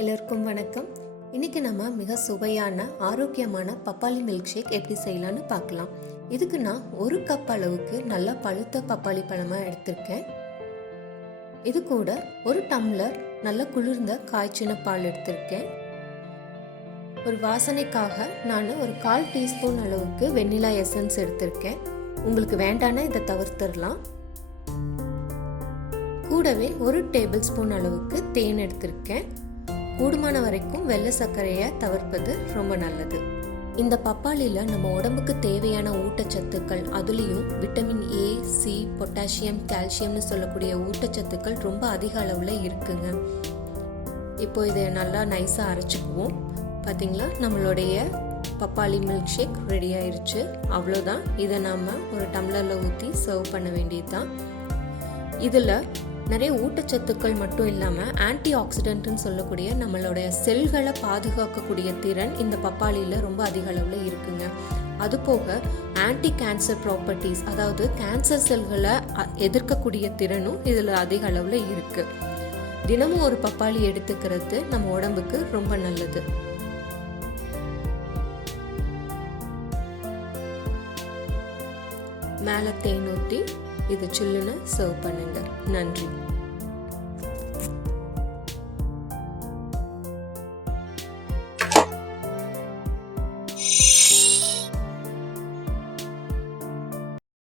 எல்லோருக்கும் வணக்கம். இன்றைக்கி நம்ம மிக சுவையான ஆரோக்கியமான பப்பாளி மில்க் ஷேக் எப்படி செய்யலான்னு பார்க்கலாம். இதுக்கு நான் 1 கப் அளவுக்கு நல்லா பழுத்த பப்பாளி பழமாக எடுத்திருக்கேன். இது கூட 1 டம்ளர் நல்ல குளிர்ந்த காய்ச்சின பால் எடுத்திருக்கேன். ஒரு வாசனைக்காக நான் ஒரு 1/4 டீஸ்பூன் அளவுக்கு வெண்ணிலா எசன்ஸ் எடுத்திருக்கேன். உங்களுக்கு வேண்டானா இதை தவிர்த்துடலாம். கூடவே 1 டேபிள் ஸ்பூன் அளவுக்கு தேன் எடுத்திருக்கேன். கூடுமான வரைக்கும் வெள்ளை சர்க்கரையை தவிர்ப்பது ரொம்ப நல்லது. இந்த பப்பாளியில் நம்ம உடம்புக்கு தேவையான ஊட்டச்சத்துக்கள், அதுலேயும் விட்டமின் ஏ, சி, பொட்டாசியம், கால்சியம்னு சொல்லக்கூடிய ஊட்டச்சத்துக்கள் ரொம்ப அதிக அளவில் இருக்குங்க. இப்போ இதை நல்லா நைஸாக அரைச்சிக்குவோம். பார்த்தீங்களா, நம்மளுடைய பப்பாளி மில்க் ஷேக் ரெடி ஆயிடுச்சு. அவ்வளோதான். இதை நாம் ஒரு டம்ளரில் ஊற்றி சர்வ் பண்ண வேண்டியது தான். இதில் நிறைய ஊட்டச்சத்துக்கள் மட்டும் இல்லாமல் ஆன்டிஆக்சிடென்ட்னு சொல்லக்கூடிய நம்மளுடைய செல்களை பாதுகாக்கக்கூடிய திறன் இந்த பப்பாளியில் ரொம்ப அதிக அளவில் இருக்குங்க. அதுபோக ஆன்டிகான்சர் ப்ராப்பர்ட்டிஸ், அதாவது கேன்சர் செல்களை எதிர்க்கக்கூடிய திறனும் இதில் அதிக அளவில் இருக்குது. தினமும் ஒரு பப்பாளி எடுத்துக்கிறது நம்ம உடம்புக்கு ரொம்ப நல்லது. மேலே தேன் ஊற்றி இது சில்லுன்னு சர்வ் பண்ணுங்க. நன்றி.